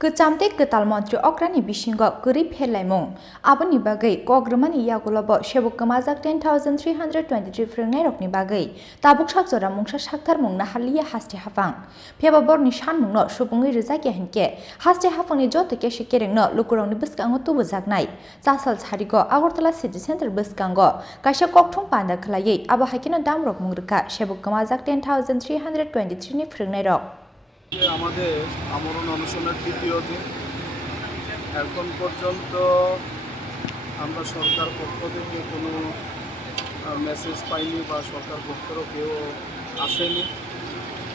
Kecamte ketal Montri Okrani Bishingo Kurip Helaimung Abani Bagai Kogromani Yagolobo Shebuk Kamazak 10,323 Frengnerokni Bagai Tabuk Shakzora Mungsha Shaktar Mung Nahalia Hasti Haphang Peba Borni Sanmungno Supungwi Rwjakya Honkhe Hasti Haphangni Jotto Kesekerengno Lukurokni Bwsakngo Tubujaknai Jasal Charigo Agortala City Center Bwsakngo Kaisa Kokthung Panda Khalayei Abo Hakino Damrok Mungrika Shebuk Kamazak 10,323 ni Frengnerok আমাদের আমরণ অনশনের তৃতীয় দিন এখন পর্যন্ত আমরা সরকার পক্ষ থেকে কোনো মেসেজ পাইনি বা সরকার পক্ষেরও কেউ আসেনি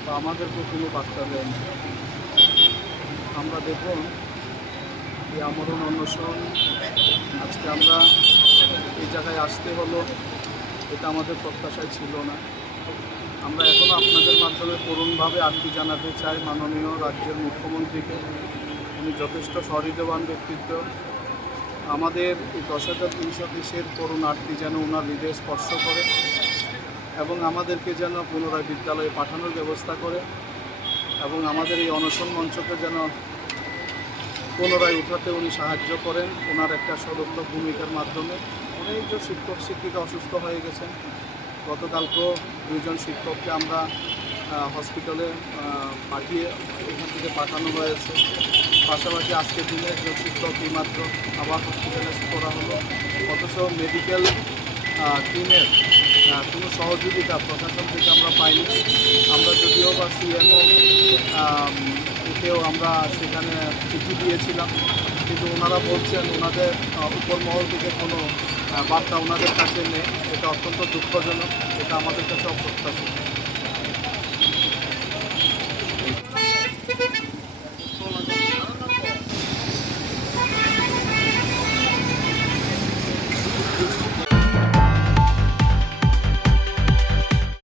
বা আমাদেরকে কোনো বার্তা দেয়নি। আমরা দেখুন এই আমরণ অনশন আজকে আমরা এই জায়গায় আসতে হলো, এটা আমাদের প্রত্যাশায় ছিল না। আমরা এখনও আপনাদের মাধ্যমে করুণভাবে আর্তি জানাতে চাই মাননীয় রাজ্যের মুখ্যমন্ত্রীকে। উনি যথেষ্ট সহৃদয়বান ব্যক্তিত্ব। আমাদের এই 10,330 করুণ আর্তি যেন ওনার হৃদয়ে স্পর্শ করে এবং আমাদেরকে যেন পুনরায় বিদ্যালয়ে পাঠানোর ব্যবস্থা করে এবং আমাদের এই অনশন মঞ্চকে যেন পুনরায় উঠাতে উনি সাহায্য করেন ওনার একটা সদর্থ ভূমিকার মাধ্যমে। অনেকজন শিক্ষক শিক্ষিকা অসুস্থ হয়ে গেছেন। গতকালকেও 2 জন শিক্ষককে আমরা হসপিটালে পাঠিয়ে এখান থেকে পাঠানো হয়েছে। পাশাপাশি আজকের দিনে একজন শিক্ষক এইমাত্র আবার হসপিটালাইজ করা হলো। অথচ মেডিকেল টিমের কোনো সহযোগিতা প্রশাসন থেকে আমরা পাইনি। আমরা যদিও বা সিএমও কেউ আমরা সেখানে চিঠি দিয়েছিলাম, কিন্তু ওনারা বলছেন ওনাদের উপর মহল থেকে কোনো বার্তা ওনাদের কাছে নেই। এটা অত্যন্ত দুঃখজনক, এটা আমাদের কাছে অপ্রত্যাশিত।